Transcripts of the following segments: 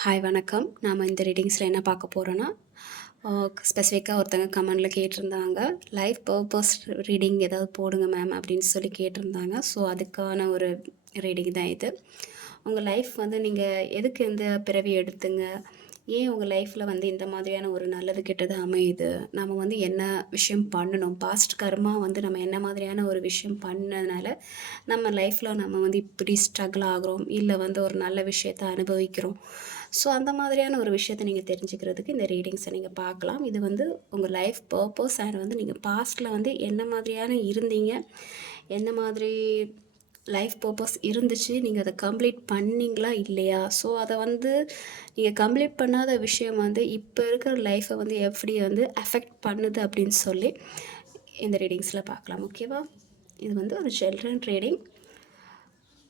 Hi வணக்கம். நாம் இந்த ரீடிங்ஸில் என்ன பார்க்க போகிறோன்னா, ஸ்பெசிஃபிக்காக ஒருத்தங்க கமெண்டில் கேட்டிருந்தாங்க. லைஃப் பர்பஸ் ரீடிங் ஏதாவது போடுங்க மேம் அப்படின்னு சொல்லி கேட்டிருந்தாங்க. ஸோ அதுக்கான ஒரு ரீடிங் தான் இது. உங்கள் லைஃப் வந்து நீங்கள் எதுக்கு இந்த பிறவி எடுத்துங்க, ஏன் உங்கள் லைஃப்பில் வந்து இந்த மாதிரியான ஒரு நல்லது கெட்டது அமையுது, நம்ம வந்து என்ன விஷயம் பண்ணணும், பாஸ்ட் கர்மா வந்து நம்ம என்ன மாதிரியான ஒரு விஷயம் பண்ணதுனால நம்ம லைஃப்பில் நம்ம வந்து இப்படி ஸ்ட்ரகிள் ஆகிறோம், இல்லை வந்து ஒரு நல்ல விஷயத்த அனுபவிக்கிறோம். ஸோ அந்த மாதிரியான ஒரு விஷயத்த நீங்கள் தெரிஞ்சுக்கிறதுக்கு இந்த ரீடிங்ஸை நீங்கள் பார்க்கலாம். இது வந்து உங்கள் லைஃப் பர்பஸ் அண்ட் வந்து நீங்கள் பாஸ்ட்டில் வந்து என்ன மாதிரியான இருந்தீங்க, என்ன மாதிரி லைஃப் பர்பஸ் இருந்துச்சு, நீங்கள் அதை கம்ப்ளீட் பண்ணீங்களா இல்லையா? ஸோ அதை வந்து நீங்கள் கம்ப்ளீட் பண்ணாத விஷயம் வந்து இப்போ இருக்கிற லைஃப்பை வந்து எப்படி வந்து அஃபெக்ட் பண்ணுது அப்படின்னு சொல்லி இந்த ரீடிங்ஸில் பார்க்கலாம். ஓகேவா? இது வந்து ஒரு ஜென்ரல் ரீடிங்.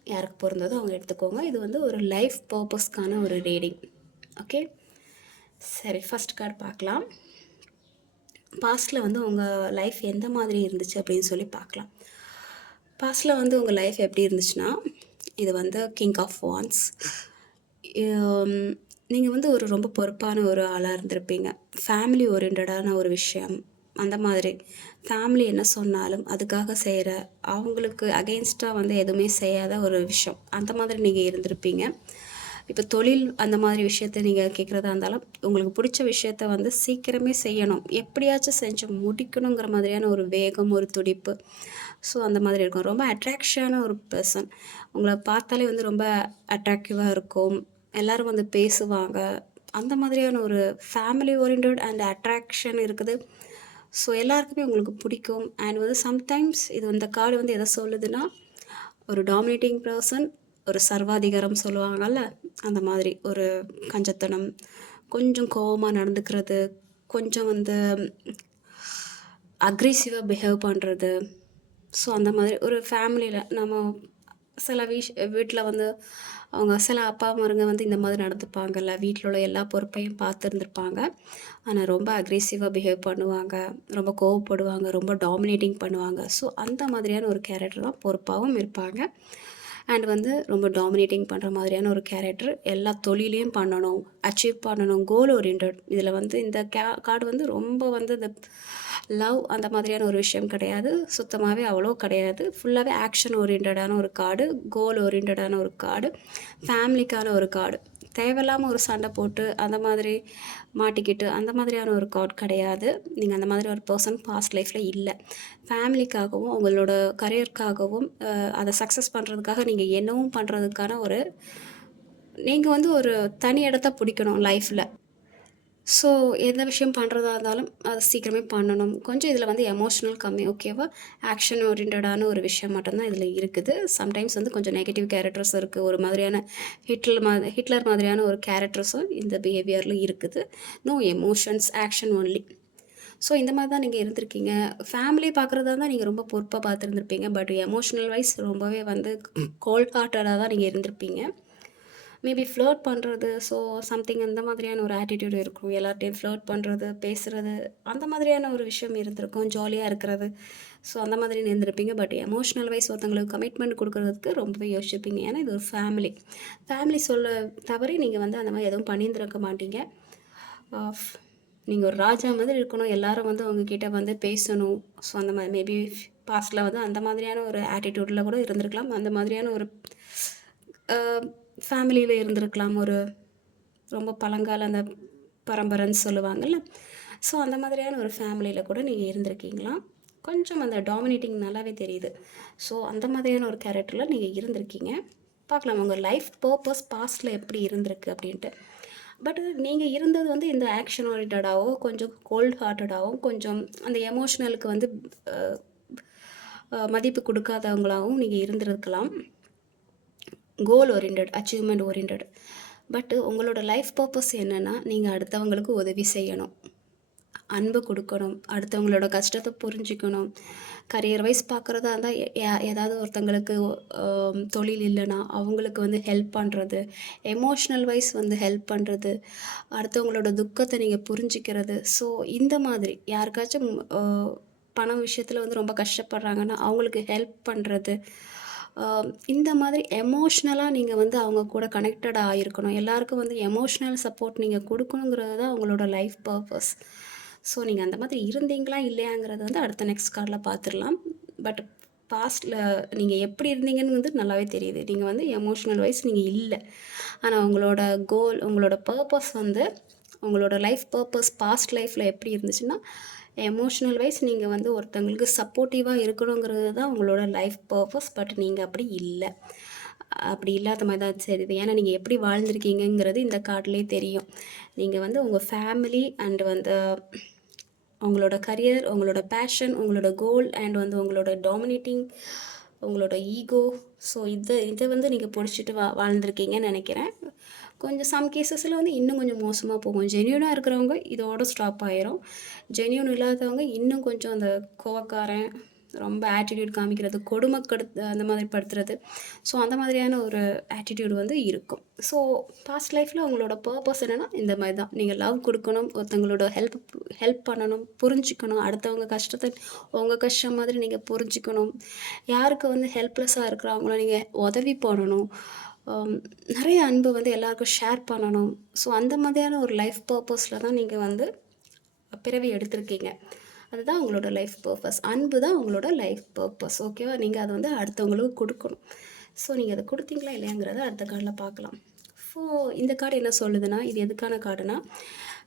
யாருக்கு பொருந்ததோ அவங்க எடுத்துக்கோங்க. இது வந்து ஒரு லைஃப் பர்பஸ்க்கான ஒரு ரீடிங். ஓகே, சரி, ஃபஸ்ட் கார்டு பார்க்கலாம். பாஸ்ட்டில் வந்து உங்கள் லைஃப் எந்த மாதிரி இருந்துச்சு அப்படின்னு சொல்லி பார்க்கலாம். பாஸ்ட்டில் வந்து உங்கள் லைஃப் எப்படி இருந்துச்சுன்னா, இது வந்து கிங் ஆஃப் வான்ஸ். நீங்கள் வந்து ஒரு ரொம்ப பொறுப்பான ஒரு ஆளாக இருந்திருப்பீங்க. ஃபேமிலி ஓரியன்டான ஒரு விஷயம் அந்த மாதிரி. ஃபேமிலி என்ன சொன்னாலும் அதுக்காக செய்கிற, அவங்களுக்கு அகெயின்ஸ்டாக வந்து எதுவுமே செய்யாத ஒரு விஷயம், அந்த மாதிரி நீங்கள் இருந்திருப்பீங்க. இப்போ தொழில் அந்த மாதிரி விஷயத்த நீங்கள் கேட்குறதா இருந்தாலும், உங்களுக்கு பிடிச்ச விஷயத்த வந்து சீக்கிரமே செய்யணும், எப்படியாச்சும் செஞ்சு முடிக்கணுங்கிற மாதிரியான ஒரு வேகம், ஒரு துடிப்பு. ஸோ அந்த மாதிரி இருக்கும். ரொம்ப அட்ராக்ஷனான ஒரு பர்சன். உங்களை பார்த்தாலே வந்து ரொம்ப அட்ராக்டிவாக இருக்கும். எல்லோரும் வந்து பேசுவாங்க. அந்த மாதிரியான ஒரு ஃபேமிலி ஓரியன்டட் அண்ட் அட்ராக்ஷன் இருக்குது. ஸோ எல்லாருக்குமே உங்களுக்கு பிடிக்கும். அண்ட் வந்து சம்டைம்ஸ் இது இந்த கார்டு வந்து எதை சொல்லுதுன்னா, ஒரு டாமினேட்டிங் பர்சன், ஒரு சர்வாதிகாரம் சொல்லுவாங்கள்ல, அந்த மாதிரி ஒரு கஞ்சத்தனம், கொஞ்சம் கோவமாக நடந்துக்கிறது, கொஞ்சம் வந்து அக்ரெசிவாக பிஹேவ் பண்ணுறது. ஸோ அந்த மாதிரி ஒரு ஃபேமிலியில் நம்ம சில வீட்டில் வந்து அவங்க சில அப்பா அம்மாருங்க வந்து இந்த மாதிரி நடந்துப்பாங்கல்ல, வீட்டில் உள்ள எல்லா பொறுப்பையும் பார்த்துருந்துருப்பாங்க. ஆனால் ரொம்ப அக்ரெசிவாக பிஹேவ் பண்ணுவாங்க, ரொம்ப கோவப்படுவாங்க, ரொம்ப டாமினேட்டிங் பண்ணுவாங்க. ஸோ அந்த மாதிரியான ஒரு கேரக்டர் தான் பொறுப்பாகவும் இருப்பாங்க. அண்ட் வந்து ரொம்ப டாமினேட்டிங் பண்ணுற மாதிரியான ஒரு கேரக்டர். எல்லா தொழிலையும் பண்ணணும், அச்சீவ் பண்ணணும், கோல் ஓரியன்டட். இதில் வந்து இந்த கார்டு வந்து ரொம்ப வந்து இந்த லவ் அந்த மாதிரியான ஒரு விஷயம் கிடையாது, சுத்தமாகவே அவ்வளோ கிடையாது. ஃபுல்லாகவே ஆக்ஷன் ஓரியன்டான ஒரு கார்டு, கோல் ஓரியன்டான ஒரு கார்டு, ஃபேமிலிக்கான ஒரு கார்டு. தேவையில்லாமல் ஒரு சண்டை போட்டு அந்த மாதிரி மாட்டிக்கிட்டு அந்த மாதிரியான ஒரு கார்டு கிடையாது. நீங்கள் அந்த மாதிரி ஒரு பர்சன் பாஸ்ட் லைஃப்பில் இல்லை. ஃபேமிலிக்காகவும் உங்களோட கரியருக்காகவும் அதை சக்ஸஸ் பண்ணுறதுக்காக நீங்கள் என்னவும் பண்ணுறதுக்கான ஒரு நீங்கள் வந்து ஒரு தனி இடத்த பிடிக்கணும் லைஃப்பில். ஸோ எந்த விஷயம் பண்ணுறதா இருந்தாலும் அது சீக்கிரமே பண்ணணும். கொஞ்சம் இதில் வந்து எமோஷ்னல் கம்மி. ஓகேவா? ஆக்ஷன் ஓரியன்டான ஒரு விஷயம் மட்டும்தான் இதில் இருக்குது. சம்டைம்ஸ் வந்து கொஞ்சம் நெகட்டிவ் கேரக்டர்ஸ் இருக்குது. ஒரு மாதிரியான ஹிட்லர் மாதிரியான ஒரு கேரக்டர்ஸும் இந்த பிஹேவியரில் இருக்குது. No emotions, action only. So இந்த மாதிரி தான் நீங்கள் இருந்திருக்கீங்க. ஃபேமிலி பார்க்குறதா இருந்தால் நீங்கள் ரொம்ப பொறுப்பாக பார்த்துருந்துருப்பீங்க. பட் எமோஷ்னல் வைஸ் ரொம்பவே வந்து கோல்ட் ஹார்ட்டடாக தான் நீங்கள் இருந்திருப்பீங்க. மேபி ஃப்ளர்ட் பண்ணுறது, ஸோ சம்திங் அந்த மாதிரியான ஒரு ஆட்டிடியூட் இருக்கும். எல்லார்ட்டையும் ஃப்ளர்ட் பண்ணுறது, பேசுகிறது, அந்த மாதிரியான ஒரு விஷயம் இருந்திருக்கும். ஜாலியாக இருக்கிறது. ஸோ அந்த மாதிரி இருந்திருப்பீங்க. பட் எமோஷ்னல் வைஸ் ஒருத்தங்களுக்கு கமிட்மெண்ட் கொடுக்குறதுக்கு ரொம்பவே யோசிச்சுப்பீங்க. ஏன்னா இது ஒரு ஃபேமிலி சொல்ல தவறி நீங்கள் வந்து அந்த மாதிரி எதுவும் பண்ணியிருந்திருக்க மாட்டீங்க. நீங்கள் ஒரு ராஜா மாதிரி இருக்கணும், எல்லாரும் வந்து உங்ககிட்ட வந்து பேசணும். ஸோ அந்த மாதிரி மேபி பாஸ்ட்டில் வந்து அந்த மாதிரியான ஒரு ஆட்டிடியூடில் கூட இருந்திருக்கலாம். அந்த மாதிரியான ஒரு ஃபேமிலியில் இருந்திருக்கலாம். ஒரு ரொம்ப பழங்கால அந்த பரம்பரைன்னு சொல்லுவாங்கள்ல, ஸோ அந்த மாதிரியான ஒரு ஃபேமிலியில் கூட நீங்கள் இருந்திருக்கீங்களாம். கொஞ்சம் அந்த டாமினேட்டிங் நல்லாவே தெரியுது. ஸோ அந்த மாதிரியான ஒரு கேரக்டரில் நீங்கள் இருந்திருக்கீங்க. பார்க்கலாம் உங்கள் லைஃப் பர்பஸ் பாஸ்ட்டில் எப்படி இருந்திருக்கு அப்படின்ட்டு. பட் நீங்கள் இருந்தது வந்து இந்த ஆக்ஷன் ஓரியன்டாகவும், கொஞ்சம் கோல்ட் ஹார்ட்டடாகவும், கொஞ்சம் அந்த எமோஷ்னலுக்கு வந்து மதிப்பு கொடுக்காதவங்களாகவும் நீங்கள் இருந்திருக்கலாம். கோல் ஓரியன்டட், அச்சீவ்மெண்ட் ஓரியன்டட். பட்டு உங்களோட லைஃப் பர்பஸ் என்னென்னா, நீங்கள் அடுத்தவங்களுக்கு உதவி செய்யணும், அன்பு கொடுக்கணும், அடுத்தவங்களோட கஷ்டத்தை புரிஞ்சுக்கணும். கரியர் வைஸ் பார்க்குறதா இருந்தால் ஏதாவது ஒருத்தங்களுக்கு தொழில் இல்லைன்னா அவங்களுக்கு வந்து ஹெல்ப் பண்ணுறது, எமோஷ்னல் வைஸ் வந்து ஹெல்ப் பண்ணுறது, அடுத்தவங்களோட துக்கத்தை நீங்கள் புரிஞ்சிக்கிறது. ஸோ இந்த மாதிரி யாருக்காச்சும் பணம் விஷயத்தில் வந்து ரொம்ப கஷ்டப்படுறாங்கன்னா அவங்களுக்கு ஹெல்ப் பண்ணுறது, இந்த மாதிரி எமோஷ்னலாக நீங்கள் வந்து அவங்க கூட கனெக்டட் ஆகிருக்கணும். எல்லாருக்கும் வந்து எமோஷ்னல் சப்போர்ட் நீங்கள் கொடுக்கணுங்கிறது தான் உங்களோட லைஃப் பர்பஸ். ஸோ நீங்கள் அந்த மாதிரி இருந்தீங்களா இல்லையாங்கிறது வந்து அடுத்த நெக்ஸ்ட் கார்டில் பார்த்துடலாம். பட் பாஸ்ட்டில் நீங்கள் எப்படி இருந்தீங்கன்னு வந்து நல்லாவே தெரியுது. நீங்கள் வந்து எமோஷ்னல் வைஸ் நீங்கள் இல்லை. ஆனால் உங்களோட கோல், உங்களோட பர்பஸ் வந்து உங்களோட லைஃப் பர்பஸ் பாஸ்ட் லைஃப்பில் எப்படி இருந்துச்சுன்னா, எமோஷ்னல் வைஸ் நீங்கள் வந்து ஒருத்தங்களுக்கு சப்போர்ட்டிவாக இருக்கணுங்கிறது தான் உங்களோட லைஃப் பர்பஸ். பட் நீங்கள் அப்படி இல்லை. அப்படி இல்லாத மாதிரி தான் தெரியுது. ஏன்னா நீங்கள் எப்படி வாழ்ந்திருக்கீங்கங்கிறது இந்த கார்ட்லேயே தெரியும். நீங்கள் வந்து உங்கள் ஃபேமிலி அண்ட் வந்து உங்களோட கரியர், உங்களோட பேஷன், உங்களோட கோல் அண்ட் வந்து உங்களோட டாமினேட்டிங், உங்களோட ஈகோ, ஸோ இதை வந்து நீங்கள் பிடிச்சிட்டு வாழ்ந்திருக்கீங்கன்னு நினைக்கிறேன். கொஞ்சம் சம் கேசஸில் வந்து இன்னும் கொஞ்சம் மோசமாக போகும். ஜென்யூனாக இருக்கிறவங்க இதோட ஸ்டாப் ஆயிரும். ஜென்யூன் இல்லாதவங்க இன்னும் கொஞ்சம் அந்த கோவக்காரன், ரொம்ப ஆட்டிடியூட் காமிக்கிறது, கொடுமைப்படுத்து அந்த மாதிரி படுத்துறது, ஸோ அந்த மாதிரியான ஒரு ஆட்டிடியூட் வந்து இருக்கும். ஸோ பாஸ்ட் லைஃப்பில் உங்களோட பர்பஸ் என்னென்னா இந்த மாதிரி தான். நீங்கள் லவ் கொடுக்கணும், ஒருத்தங்களோட ஹெல்ப் பண்ணணும், புரிஞ்சுக்கணும், அடுத்தவங்க கஷ்டத்தை உங்கள் கஷ்டம் மாதிரி நீங்கள் புரிஞ்சுக்கணும், யாருக்கு வந்து ஹெல்ப்லெஸ்ஸாக இருக்கிறவங்கள நீங்கள் உதவி பண்ணணும், நிறைய அன்பு வந்து எல்லாருக்கும் ஷேர் பண்ணணும். ஸோ அந்த மாதிரியான ஒரு லைஃப் பர்பஸில் தான் நீங்கள் வந்து பிறவி எடுத்திருக்கீங்க. அதுதான் உங்களோட லைஃப் பர்பஸ். அன்பு தான் உங்களோட லைஃப் பர்பஸ். ஓகேவா? நீங்கள் அதை வந்து அடுத்தவங்களுக்கு கொடுக்கணும். ஸோ நீங்கள் அதை கொடுத்தீங்களா இல்லையாங்கிறத அடுத்த கார்டில் பார்க்கலாம். ஸோ இந்த கார்டு என்ன சொல்லுதுன்னா, இது எதுக்கான கார்டுனா,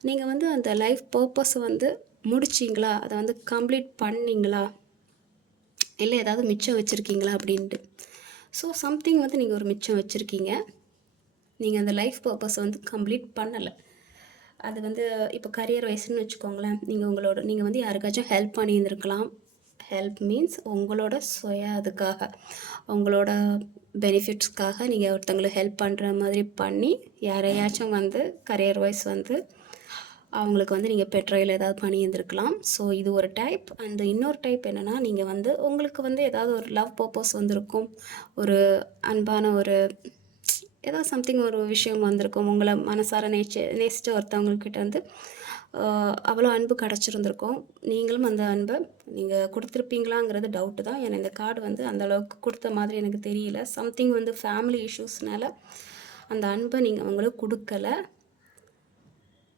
நீங்கள் வந்து அந்த லைஃப் பர்பஸை வந்து முடிச்சிங்களா, அதை வந்து கம்ப்ளீட் பண்ணிங்களா, இல்லை ஏதாவது மிச்சம் வச்சுருக்கீங்களா அப்படின்ட்டு. ஸோ சம்திங் வந்து நீங்கள் ஒரு மிச்சம் வச்சுருக்கீங்க. நீங்கள் அந்த லைஃப் பர்பஸை வந்து கம்ப்ளீட் பண்ணலை. அது வந்து இப்போ கரியர் வைஸ்ன்னு வச்சுக்கோங்களேன். நீங்கள் வந்து யாருக்காச்சும் ஹெல்ப் பண்ணியிருந்துருக்கலாம். ஹெல்ப் மீன்ஸ் உங்களோட அதுக்காக, உங்களோட பெனிஃபிட்ஸ்க்காக நீங்கள் ஒருத்தங்களுக்கு ஹெல்ப் பண்ணுற மாதிரி பண்ணி யாரையாச்சும் வந்து கரியர் வைஸ் வந்து அவங்களுக்கு வந்து நீங்கள் பெட்ரோல் ஏதாவது பண்ணியிருந்துருக்கலாம். ஸோ இது ஒரு டைப். அண்ட் இன்னொரு டைப் என்னென்னா, நீங்கள் வந்து உங்களுக்கு வந்து ஏதாவது ஒரு லவ் பர்பஸ் வந்திருக்கும், ஒரு அன்பான ஒரு ஏதோ சம்திங் ஒரு விஷயம் வந்திருக்கும், உங்களை மனசார நேசித்த ஒருத்தவங்கக்கிட்ட வந்து அவ்வளோ அன்பு கிடச்சிருந்துருக்கும். நீங்களும் அந்த அன்பை நீங்கள் கொடுத்துருப்பீங்களாங்கிறது டவுட்டு தான். ஏன்னா இந்த கார்டு வந்து அந்தளவுக்கு கொடுத்த மாதிரி எனக்கு தெரியல. சம்திங் வந்து ஃபேமிலி இஷ்யூஸ்னால அந்த அன்பை நீங்கள் அவங்களுக்கு கொடுக்கலை.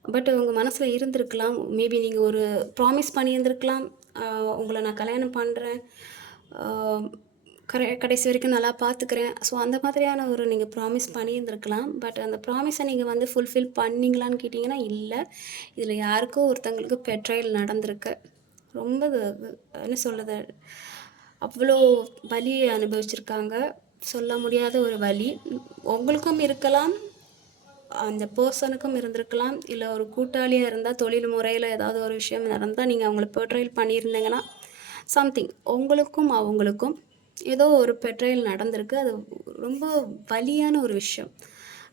பட் உங்கள் மனசில் இருந்திருக்கலாம். மேபி நீங்கள் ஒரு ப்ராமிஸ் பண்ணியிருந்துருக்கலாம், உங்களை நான் கல்யாணம் பண்ணுறேன், கடைசி வரைக்கும் நல்லா பார்த்துக்கிறேன். ஸோ அந்த மாதிரியான ஒரு நீங்கள் ப்ராமிஸ் பண்ணியிருந்துருக்கலாம். பட் அந்த ப்ராமிஸை நீங்கள் வந்து ஃபுல்ஃபில் பண்ணிங்களான்னு கேட்டிங்கன்னா இல்லை. இதில் யாருக்கோ ஒருத்தங்களுக்கு பெட்ரைல் நடந்திருக்கு. ரொம்ப என்ன சொல்கிறது, அவ்வளோ வலியை அனுபவிச்சிருக்காங்க. சொல்ல முடியாத ஒரு வலி உங்களுக்கும் இருக்கலாம், அந்த பர்சனுக்கும் இருந்திருக்கலாம். இல்லை ஒரு கூட்டாளியாக இருந்தால் தொழில் முறையில் ஏதாவது ஒரு விஷயம் நடந்தால் நீங்கள் அவங்கள பெட்ரைல் பண்ணியிருந்தீங்கன்னா சம்திங் உங்களுக்கும் அவங்களுக்கும் ஏதோ ஒரு பெட்ரைல் நடந்திருக்கு. அது ரொம்ப வலியான ஒரு விஷயம்.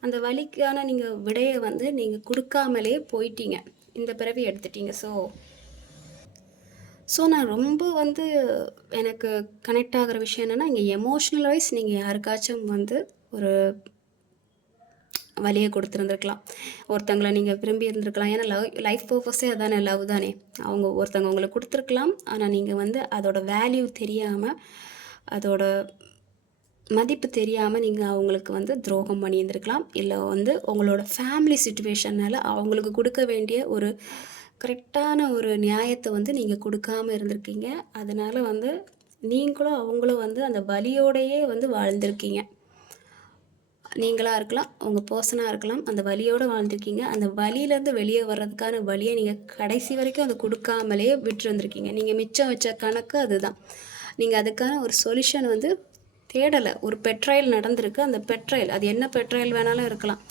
அந்த வலிக்கான நீங்கள் விடையை வந்து நீங்கள் கொடுக்காமலே போயிட்டீங்க, இந்த பிறவி எடுத்துட்டீங்க. ஸோ நான் ரொம்ப வந்து எனக்கு கனெக்ட் ஆகிற விஷயம் என்னென்னா, இங்கே எமோஷ்னல் வைஸ் நீங்கள் யாருக்காச்சும் வந்து ஒரு வலியை கொடுத்துருந்துருக்கலாம், ஒருத்தங்களை நீங்கள் விரும்பி இருந்திருக்கலாம். ஏன்னா லைஃப் பர்பஸே அதானே, லவ் தானே. ஒருத்தவங்க உங்களுக்கு கொடுத்துருக்கலாம். ஆனால் நீங்கள் வந்து அதோட வேல்யூ தெரியாமல், அதோட மதிப்பு தெரியாமல் நீங்கள் அவங்களுக்கு வந்து துரோகம் பண்ணியிருந்துருக்கலாம். இல்லை வந்து உங்களோட ஃபேமிலி சிச்சுவேஷனால் அவங்களுக்கு கொடுக்க வேண்டிய ஒரு கரெக்டான ஒரு நியாயத்தை வந்து நீங்கள் கொடுக்காமல் இருந்திருக்கீங்க. அதனால் வந்து நீங்களும் அவங்களும் வந்து அந்த வலியோடையே வந்து வாழ்ந்திருக்கீங்க. நீங்களாக இருக்கலாம், உங்கள் பர்சனாக இருக்கலாம், அந்த வலியோடு வாழ்ந்திருக்கீங்க. அந்த வலியிலேருந்து வெளியே வர்றதுக்கான வழியை நீங்கள் கடைசி வரைக்கும் அதை கொடுக்காமலே விட்டு வந்திருக்கீங்க. நீங்கள் மிச்சம் வச்ச கணக்கு அதுதான். நீங்கள் அதுக்கான ஒரு சொல்யூஷன் வந்து தேடலை. ஒரு பெட்ரைல் நடந்திருக்கு. அந்த பெட்ரைல், அது என்ன பெட்ரைல் வேணாலும் இருக்கலாம்,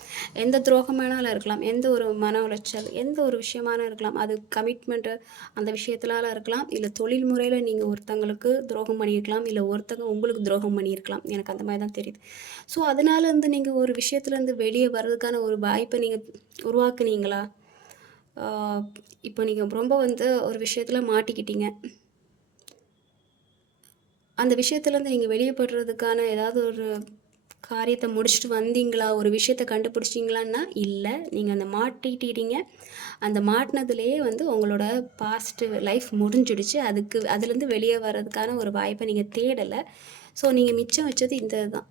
எந்த துரோகம் வேணாலும் இருக்கலாம், எந்த ஒரு மன உளைச்சல், எந்த ஒரு விஷயமான இருக்கலாம், அது கமிட்மெண்ட்டு அந்த விஷயத்துலால இருக்கலாம், இல்லை தொழில் முறையில் நீங்கள் ஒருத்தங்களுக்கு துரோகம் பண்ணியிருக்கலாம், இல்லை ஒருத்தங்க உங்களுக்கு துரோகம் பண்ணியிருக்கலாம். எனக்கு அந்த மாதிரி தான் தெரியுது. ஸோ அதனால வந்து நீங்கள் ஒரு விஷயத்துலேருந்து வெளியே வர்றதுக்கான ஒரு வாய்ப்பை நீங்கள் உருவாக்குனீங்களா? இப்போ நீங்கள் ரொம்ப வந்து ஒரு விஷயத்தில் மாட்டிக்கிட்டீங்க. அந்த விஷயத்துலேருந்து நீங்கள் வெளியே படுறதுக்கான ஏதாவது ஒரு காரியத்தை முடிச்சுட்டு வந்தீங்களா, ஒரு விஷயத்த கண்டுபிடிச்சிங்களான்னா இல்லை. நீங்கள் அந்த மாட்டிட்டீங்க. அந்த மாட்டினதுலேயே வந்து உங்களோட பாஸ்ட்டு லைஃப் முடிஞ்சிடுச்சு. அதுலேருந்து வெளியே வர்றதுக்கான ஒரு வாய்ப்பை நீங்கள் தேடலை. ஸோ நீங்கள் மிச்சம் வச்சது இந்த இதுதான்.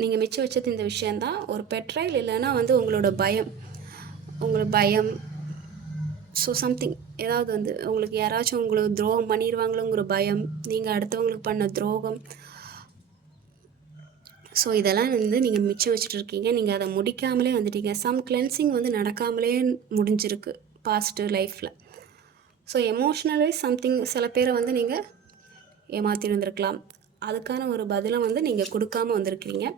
நீங்கள் மிச்சம் வச்சது இந்த விஷயந்தான். ஒரு பெட்ரைல் இல்லைன்னா வந்து உங்களோட பயம், உங்களுக்கு பயம். ஸோ சம்திங் ஏதாவது வந்து உங்களுக்கு யாராச்சும் உங்களுக்கு துரோகம் பண்ணிடுவாங்களோங்கிற பயம், நீங்கள் அடுத்தவங்களுக்கு பண்ண துரோகம். ஸோ இதெல்லாம் வந்து நீங்கள் மிச்சம் வச்சுட்டு இருக்கீங்க. நீங்கள் அதை முடிக்காமலே வந்துட்டீங்க. சம் கிளென்சிங் வந்து நடக்காமலே முடிஞ்சிருக்கு பாஸ்ட்டு லைஃப்பில். ஸோ எமோஷ்னலி சம்திங் சில பேரை வந்து நீங்கள் ஏமாற்றிருந்துருக்கலாம். அதுக்கான ஒரு பதிலை வந்து நீங்கள் கொடுக்காம வந்திருக்கிறீங்க.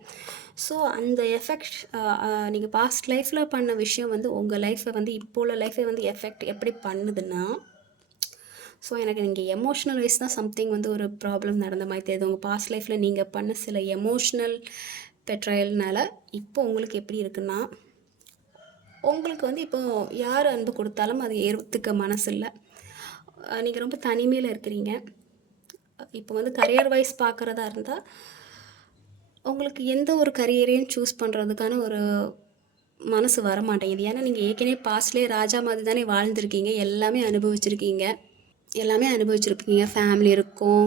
ஸோ அந்த எஃபெக்ட் நீங்கள் பாஸ்ட் லைஃப்பில் பண்ண விஷயம் வந்து உங்கள் லைஃப்பை வந்து இப்போ உள்ள லைஃப்பை வந்து எஃபெக்ட் எப்படி பண்ணுதுன்னா, ஸோ எனக்கு நீங்கள் எமோஷ்னல் வைஸ் தான் சம்திங் வந்து ஒரு ப்ராப்ளம் நடந்த மாதிரி தெரியுது. உங்கள் பாஸ்ட் லைஃப்பில் நீங்கள் பண்ண சில எமோஷ்னல் பெட்ரையல்னால இப்போ உங்களுக்கு எப்படி இருக்குன்னா, உங்களுக்கு வந்து இப்போ யார் அன்பு கொடுத்தாலும் அது ஏற்றுக்க மனசு இல்லை. நீங்கள் ரொம்ப தனிமையில் இருக்கிறீங்க. இப்போ வந்து கரியர் வைஸ் பார்க்குறதா இருந்தால் உங்களுக்கு எந்த ஒரு கரியரையும் சூஸ் பண்ணுறதுக்கான ஒரு மனசு வர மாட்டேங்குது. ஏன்னா நீங்கள் ஏற்கனவே பாஸ்ட்லேயே ராஜா மாதிரி தானே வாழ்ந்துருக்கீங்க. எல்லாமே அனுபவிச்சிருப்பீங்க. ஃபேமிலி இருக்கும்,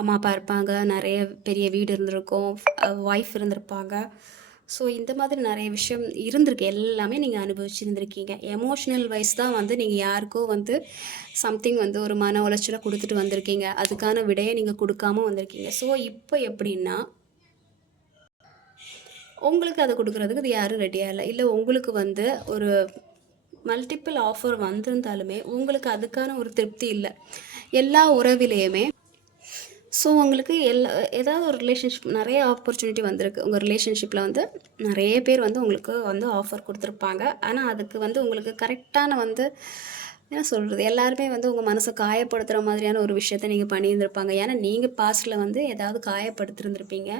அம்மா அப்பா இருப்பாங்க, நிறைய பெரிய வீடு இருந்திருக்கும், ஒய்ஃப் இருந்திருப்பாங்க. ஸோ இந்த மாதிரி நிறைய விஷயம் இருந்திருக்கு. எல்லாமே நீங்கள் அனுபவிச்சுருந்துருக்கீங்க. எமோஷ்னல் வைஸ் தான் வந்து நீங்கள் யாருக்கோ வந்து சம்திங் வந்து ஒரு மன உளைச்சலை கொடுத்துட்டு வந்திருக்கீங்க. அதுக்கான விடையை நீங்கள் கொடுக்காம வந்திருக்கீங்க. ஸோ இப்போ எப்படின்னா, உங்களுக்கு அதை கொடுக்குறதுக்கு இது யாரும் ரெடியாக இல்லை. இல்லை உங்களுக்கு வந்து ஒரு மல்டிப்பிள் ஆஃபர் வந்திருந்தாலுமே உங்களுக்கு அதுக்கான ஒரு திருப்தி இல்லை எல்லா உறவிலையுமே. ஸோ உங்களுக்கு ஏதாவது ஒரு ரிலேஷன்ஷிப் நிறைய ஆப்பர்ச்சுனிட்டி வந்திருக்கு. உங்கள் ரிலேஷன்ஷிப்பில் வந்து நிறைய பேர் வந்து உங்களுக்கு வந்து ஆஃபர் கொடுத்துருப்பாங்க. ஆனால் அதுக்கு வந்து உங்களுக்கு கரெக்டான வந்து என்ன சொல்கிறது, எல்லாருமே வந்து உங்கள் மனசை காயப்படுத்துகிற மாதிரியான ஒரு விஷயத்த நீங்கள் பண்ணியிருந்திருப்பாங்க. ஏன்னா நீங்கள் பாஸ்ட்டில் வந்து ஏதாவது காயப்படுத்திருந்துருப்பீங்க.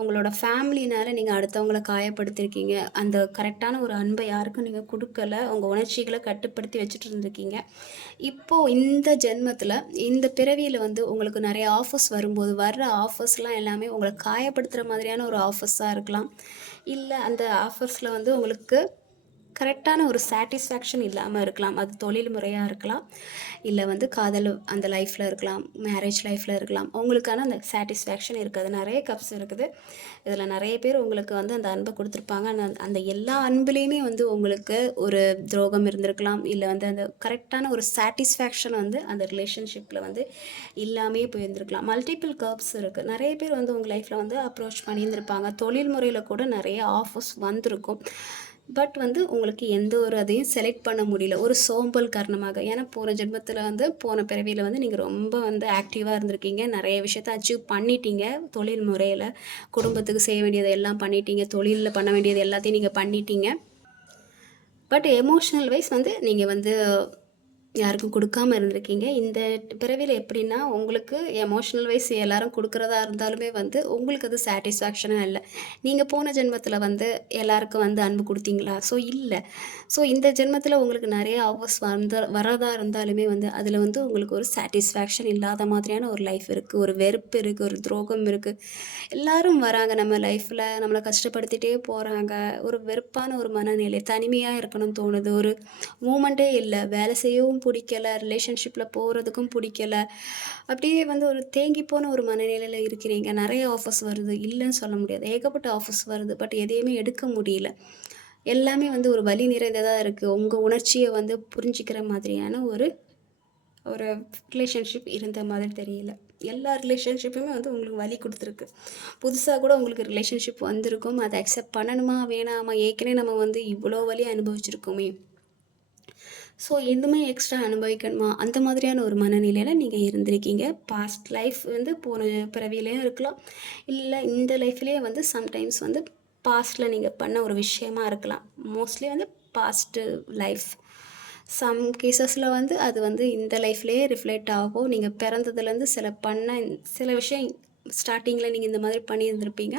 உங்களோட ஃபேமிலினால் நீங்கள் அடுத்தவங்கள காயப்படுத்தியிருக்கீங்க. அந்த கரெக்டான ஒரு அன்பை யாருக்கும் நீங்கள் கொடுக்கல. உங்கள் உணர்ச்சிகளை கட்டுப்படுத்தி வச்சுட்டு இருந்திருக்கீங்க. இப்போது இந்த ஜென்மத்தில் இந்த பிறவியில் வந்து உங்களுக்கு நிறைய ஆஃபர்ஸ் வரும்போது வர்ற ஆஃபர்ஸ்லாம் எல்லாமே உங்களை காயப்படுத்துகிற மாதிரியான ஒரு ஆஃபர்ஸாக இருக்கலாம். இல்லை அந்த ஆஃபர்ஸில் வந்து உங்களுக்கு கரெக்டான ஒரு சாட்டிஸ்ஃபேக்ஷன் இல்லாமல் இருக்கலாம். அது தொழில் முறையாக இருக்கலாம், இல்லை வந்து காதல் அந்த லைஃப்பில் இருக்கலாம், மேரேஜ் லைஃப்பில் இருக்கலாம். உங்களுக்கான அந்த சாட்டிஸ்ஃபேக்ஷன் இருக்காது. நிறைய கப்ஸ் இருக்குது. இதில் நிறைய பேர் உங்களுக்கு வந்து அந்த அன்பை கொடுத்துருப்பாங்க. அந்த எல்லா அன்புலேயுமே வந்து உங்களுக்கு ஒரு துரோகம் இருந்திருக்கலாம். இல்லை வந்து அந்த கரெக்டான ஒரு சாட்டிஸ்ஃபேக்ஷன் வந்து அந்த ரிலேஷன்ஷிப்பில் வந்து இல்லாமே போயிருந்துருக்கலாம். மல்டிபிள் கப்ஸ் இருக்குது. நிறைய பேர் வந்து உங்கள் லைஃப்பில் வந்து அப்ரோச் பண்ணியிருந்திருப்பாங்க. தொழில் முறையில் கூட நிறைய ஆஃபர்ஸ் வந்திருக்கும். பட் வந்து உங்களுக்கு எந்த ஒரு அதையும் செலக்ட் பண்ண முடியல, ஒரு சோம்பல் காரணமாக. ஏன்னா போன ஜென்மத்தில் வந்து போன பிறவியில் வந்து நீங்கள் ரொம்ப வந்து ஆக்டிவாக இருந்திருக்கீங்க. நிறைய விஷயத்த அச்சீவ் பண்ணிட்டீங்க. தொழில் முறையில் குடும்பத்துக்கு செய்ய வேண்டியதை எல்லாம் பண்ணிட்டீங்க. தொழிலில் பண்ண வேண்டியது எல்லாத்தையும் நீங்கள் பண்ணிட்டீங்க. பட் எமோஷ்னல் வைஸ் வந்து நீங்கள் வந்து யாருக்கும் கொடுக்காம இருந்திருக்கீங்க. இந்த பிறவியில் எப்படின்னா, உங்களுக்கு எமோஷ்னல் வைஸ் எல்லாரும் கொடுக்குறதா இருந்தாலுமே வந்து உங்களுக்கு அது சாட்டிஸ்ஃபேக்ஷனாக இல்லை. நீங்கள் போன ஜென்மத்தில் வந்து எல்லாருக்கும் வந்து அன்பு கொடுத்தீங்களா? ஸோ இல்லை. ஸோ இந்த ஜென்மத்தில் உங்களுக்கு நிறைய ஆஃபர்ஸ் வரதா இருந்தாலுமே வந்து அதில் வந்து உங்களுக்கு ஒரு சாட்டிஸ்ஃபேக்ஷன் இல்லாத மாதிரியான ஒரு லைஃப் இருக்குது. ஒரு வெறுப்பு இருக்குது, ஒரு துரோகம் இருக்குது. எல்லாரும் வராங்க நம்ம லைஃப்பில், நம்மளை கஷ்டப்படுத்திகிட்டே போகிறாங்க. ஒரு வெறுப்பான ஒரு மனநிலை, தனிமையாக இருக்கணும்னு தோணுது. ஒரு மூமெண்ட்டே இல்லை, வேலை செய்யவும் பிடிக்கல, ரிலேஷன்ஷிப்பில் போகிறதுக்கும் பிடிக்கல. அப்படியே வந்து ஒரு தேங்கி போன ஒரு மனநிலையில் இருக்கிறீங்க. நிறைய ஆஃபர்ஸ் வருது, இல்லைன்னு சொல்ல முடியாது. ஏகப்பட்ட ஆஃபர்ஸ் வருது. பட் எதையுமே எடுக்க முடியல. எல்லாமே வந்து ஒரு வலி நிறைந்ததாக இருக்குது. உங்கள் உணர்ச்சியை வந்து புரிஞ்சிக்கிற மாதிரியான ஒரு ஒரு ரிலேஷன்ஷிப் இருந்த மாதிரி தெரியல. எல்லா ரிலேஷன்ஷிப்புமே வந்து உங்களுக்கு வலி கொடுத்துருக்கு. புதுசாக கூட உங்களுக்கு ரிலேஷன்ஷிப் வந்திருக்கும். அதை அக்செப்ட் பண்ணணுமா வேணாமா? ஏற்கனவே நம்ம வந்து இவ்வளோ வலி அனுபவிச்சிருக்கோமே, ஸோ எதுவுமே எக்ஸ்ட்ரா அனுபவிக்கணுமா? அந்த மாதிரியான ஒரு மனநிலையில் நீங்கள் இருந்திருக்கீங்க. பாஸ்ட் லைஃப் வந்து போன பிறவிலையும் இருக்கலாம், இல்லை இந்த லைஃப்லேயே வந்து சம்டைம்ஸ் வந்து பாஸ்ட்டில் நீங்கள் பண்ண ஒரு விஷயமா இருக்கலாம். மோஸ்ட்லி வந்து பாஸ்ட்டு லைஃப். சம் கேசஸில் வந்து அது வந்து இந்த லைஃப்லேயே ரிஃப்ளெக்ட் ஆகும். நீங்கள் பிறந்ததுலேருந்து சில விஷயம் ஸ்டார்டிங்கில் நீங்கள் இந்த மாதிரி பண்ணியிருந்திருப்பீங்க.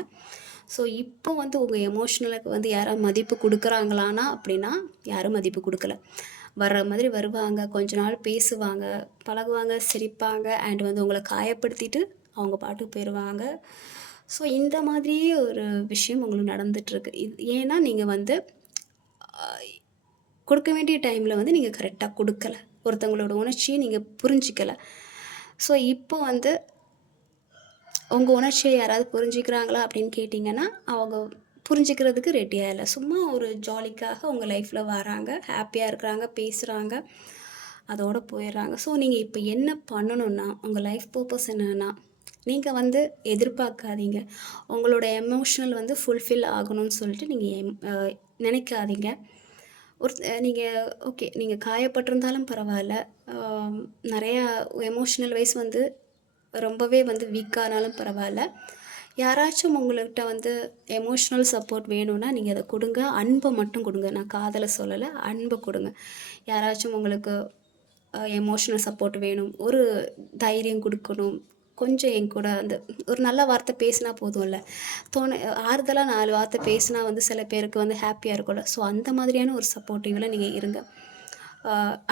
ஸோ இப்போ வந்து உங்கள் எமோஷ்னலுக்கு வந்து யாரும் மதிப்பு கொடுக்குறாங்களானா அப்படின்னா யாரும் மதிப்பு கொடுக்கல. வர்ற மாதிரி வருவாங்க, கொஞ்ச நாள் பேசுவாங்க, பழகுவாங்க, சிரிப்பாங்க, அண்ட் வந்து உங்களை காயப்படுத்திட்டு அவங்க பாட்டுக்கு போயிடுவாங்க. ஸோ இந்த மாதிரியே ஒரு விஷயம் உங்களுக்கு நடந்துட்டுருக்கு. ஏன்னா நீங்க வந்து அ கொடுக்க வேண்டிய டைமில வந்து நீங்க கரெக்ட்டா குடுக்கல. ஒருத்தவங்களோட உணர்ச்சிய நீங்க புரிஞ்சுக்கல. ஸோ இப்போ வந்து உங்க உணர்ச்சிய யாராவது புரிஞ்சுக்கிறாங்களா அப்படின்னு கேட்டீங்கன்னா, அவங்க புரிஞ்சுக்கிறதுக்கு ரெடியா இல்ல. சும்மா ஒரு ஜாலிக்காக உங்க லைஃப்ல வராங்க, ஹேப்பியா இருக்கிறாங்க, பேசுறாங்க, அதோட போயிர்றாங்க. ஸோ நீங்க இப்ப என்ன பண்ணணும்னா, உங்க லைஃப் பர்ப்பஸ் என்னன்னா, நீங்க வந்து எதிர்பார்க்காதீங்க. உங்களோட எமோஷனல் வந்து ஃபுல்ஃபில் ஆகணும்னு சொல்லிட்டு நீங்க நினைக்காதீங்க. நீங்க ஓகே, நீங்க காயப்பட்டிருந்தாலும் பரவால்ல. அ நெறையா எமோஷனல் வைஸ் வந்து ரொம்பவே வந்து வீக்கானாலும் பரவால்ல. யாராச்சும் உங்கள்கிட்ட வந்து எமோஷ்னல் சப்போர்ட் வேணும்னா, நீங்க அத குடுங்க. அன்ப மட்டும் குடுங்க. நான் காதல சொல்லல. அன்ப குடுங்க. யாராச்சும் உங்களுக்கு எமோஷ்னல் சப்போர்ட் வேணும், ஒரு தைரியம் குடுக்கணும், கொஞ்சம் என் கூட அந்த ஒரு நல்ல வார்த்தை பேசினா போதும்ல. ஆறுதலா 4 வார்த்தை பேசினா வந்து சில பேருக்கு வந்து ஹேப்பியா இருக்கும்ல. ஸோ அந்த மாதிரியான ஒரு சப்போர்ட்டிவ்ல நீங்க இருங்க.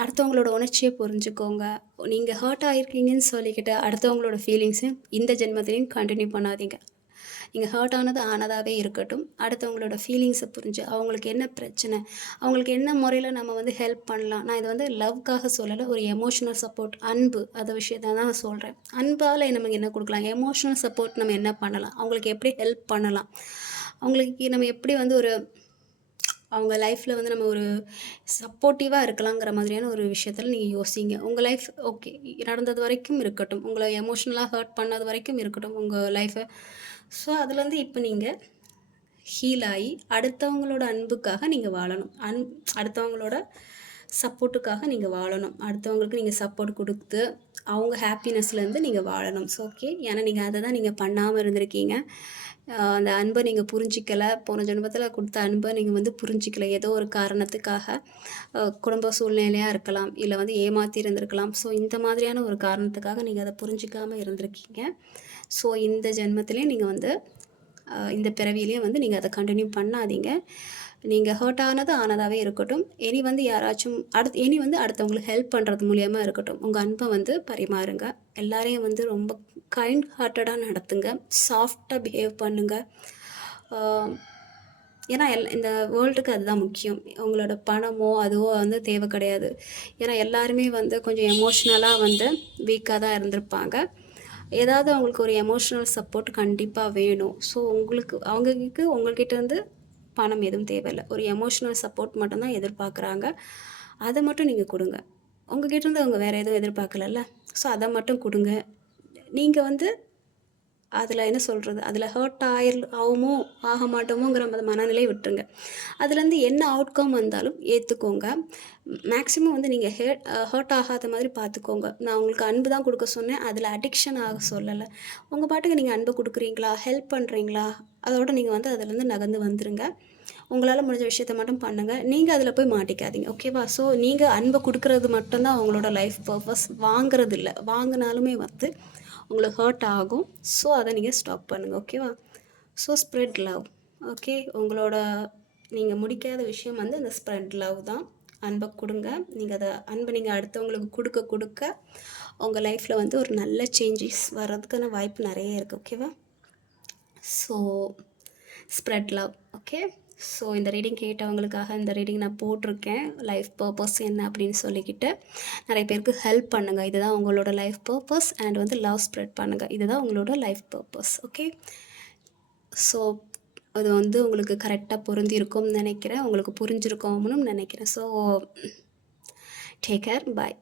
அடுத்தவங்களோட உணர்ச்சிய புரிஞ்சுக்கோங்க. நீங்க ஹர்ட் ஆயிருக்கீங்கன்னு சொல்லிக்கிட்டு, அடுத்தவங்களோட ஃபீலிங்ஸையும் இந்த ஜென்மத்திலயும் கன்டின்யூ பண்ணாதீங்க. நீங்க ஹர்ட் ஆனது ஆனதாவே இருக்கட்டும். அடுத்தவங்களோட ஃபீலிங்ஸ புரிஞ்சு, அவங்களுக்கு என்ன பிரச்சனை? அவங்களுக்கு என்ன முறையில நம்ம வந்து ஹெல்ப் பண்ணலாம்? நான் இத வந்து லவ்க்காக சொல்லல. ஒரு எமோஷனல் சப்போர்ட், அன்பு அந்த விஷயத்த தான் நான் சொல்றேன். அன்பால நமக்கு என்ன குடுக்கலாம்? எமோஷனல் சப்போர்ட் நம்ம என்ன பண்ணலாம்? அவங்களுக்கு எப்படி ஹெல்ப் பண்ணலாம்? அவங்களுக்கு நம்ம எப்படி வந்து அவங்க லைஃப்ல வந்து நம்ம ஒரு சப்போர்ட்டிவா இருக்கலாங்கிற மாதிரியான ஒரு விஷயத்துல நீங்க யோசிங்க. உங்க லைஃப் ஓகே, நடந்தது வரைக்கும் இருக்கட்டும். உங்கள எமோஷனலா ஹர்ட் பண்ணது வரைக்கும் இருக்கட்டும் உங்க லைஃப. ஸோ அதுலேருந்து இப்ப நீங்க ஹீல் ஆயி, அடுத்தவங்களோட அன்புக்காக நீங்க வாழணும். அடுத்தவங்களோட சப்போர்ட்டுக்காக நீங்க வாழணும். அடுத்தவங்களுக்கு நீங்க சப்போர்ட் குடுத்து, அவங்க ஹேப்பினஸ்லேருந்து நீங்க வாழணும். So okay. ஏன்னா நீங்க அத தான் நீங்க பண்ணாம இருந்திருக்கீங்க. அந்த அன்ப நீங்க புரிஞ்சிக்கல. போன ஜென்மத்தில குடுத்த அன்ப நீங்க வந்து புரிஞ்சிக்கல. ஏதோ ஒரு காரணத்துக்காக குடும்ப சூழ்நிலையா இருக்கலாம். இல்ல வந்து ஏமாத்தி இருந்திருக்கலாம். ஸோ இந்த மாதிரியான ஒரு காரணத்துக்காக நீங்க அத புரிஞ்சுக்காம இருந்திருக்கீங்க. ஸோ இந்த ஜென்மத்திலயும் நீங்க வந்து இந்த பிறவியிலயும் வந்து நீங்க அத கன்டின்யூ பண்ணாதீங்க. நீங்க ஹர்ட் ஆனது ஆனதாவே இருக்கட்டும். இனி வந்து யாராச்சும் இனி வந்து அடுத்தவங்களுக்கு ஹெல்ப் பண்றது மூலியமா இருக்கட்டும். உங்க அன்ப வந்து பரிமாறுங்க. எல்லாரையும் வந்து ரொம்ப கைண்ட் ஹார்ட்டடா நடத்துங்க. சாஃப்ட்டா பிஹேவ் பண்ணுங்க. ஆ ஏன்னா இந்த வேர்ல்டுக்கு அதுதான் முக்கியம். உங்களோட பணமோ, அதுவோ வந்து தேவை கிடையாது. ஏன்னா எல்லாருமே வந்து கொஞ்சம் எமோஷ்னலா வந்து வீக்கா தான் இருந்திருப்பாங்க. ஏதாவது அவங்களுக்கு ஒரு எமோஷ்னல் சப்போர்ட் கண்டிப்பா வேணும். ஸோ அவங்களுக்கு உங்கள்கிட்ட இருந்து பணம் எதுவும் தேவையில்ல. ஒரு எமோஷ்னல் சப்போர்ட் மட்டும் தான் எதிர்பார்க்குறாங்க. அத மட்டும் நீங்க குடுங்க. உங்ககிட்ட இருந்து அவங்க வேற எதுவும் எதிர்பார்க்கலல்ல. ஸோ அத மட்டும் குடுங்க. நீங்க வந்து அதில என்ன சொல்றது? அதில ஹர்ட் ஆவுமோ, ஆக மாட்டோமோங்கிற மனநிலைய விட்டுருங்க. அதுலேருந்து என்ன அவுட்கம் வந்தாலும் ஏத்துக்கோங்க. மேக்ஸிமம் வந்து நீங்க ஹர்ட் ஆகாத மாதிரி பார்த்துக்கோங்க. நான் உங்களுக்கு அன்பு தான் குடுக்க சொன்னேன். அதில அடிக்ஷன் ஆக சொல்லல. உங்க பாட்டுக்கு நீங்க அன்பு குடுக்குறீங்களா? ஹெல்ப் பண்றீங்களா? அதோட நீங்க வந்து அதுலேருந்து நகர்ந்து வந்துருங்க. உங்களால முடிஞ்ச விஷயத்த மட்டும் பண்ணுங்க. நீங்க அதில போய் மாட்டிக்காதீங்க. ஓகேவா? ஸோ நீங்க அன்ப குடுக்குறது மட்டும் தான் உங்களோட லைஃப் பர்ப்பஸ். வாங்குறது இல்ல. வாங்குனாலுமே வந்து உங்களுக்கு ஹர்ட் ஆகும். ஸோ அத நீங்க ஸ்டாப் பண்ணுங்க. ஓகேவா? So spread love. ஓகே. நீங்க முடிக்காத விஷயம் வந்து அந்த ஸ்ப்ரெட் லவ் தான். அன்ப குடுங்க. அன்ப நீங்க அடுத்தவங்களுக்கு குடுக்க குடுக்க, உங்க லைஃப்ல வந்து ஒரு நல்ல சேஞ்சஸ் வர்றதுக்கான வாய்ப்பு நெறைய இருக்கு. ஓகேவா? So spread love. Okay. So இந்த ரீடிங் கேட்டவங்களுக்காக இந்த ரீடிங் நான் போட்டிருக்கேன். லைஃப் பர்ப்பஸ் என்ன அப்படின்னு சொல்லிக்கிட்டு, நிறைய பேருக்கு ஹெல்ப் பண்ணுங்க. இதுதான் உங்களோட லைஃப் பர்ப்பஸ் அண்ட் வந்து லவ் ஸ்ப்ரெட் பண்ணுங்க. இதுதான் உங்களோட லைஃப் பர்ப்பஸ். ஓகே. ஸோ அது வந்து உங்களுக்கு கரெக்ட்டா பொருந்தியிருக்கும்னு நினைக்கிறேன். உங்களுக்கு புரிஞ்சிருக்கும்னு நினைக்கிறேன். So take care. பாய்.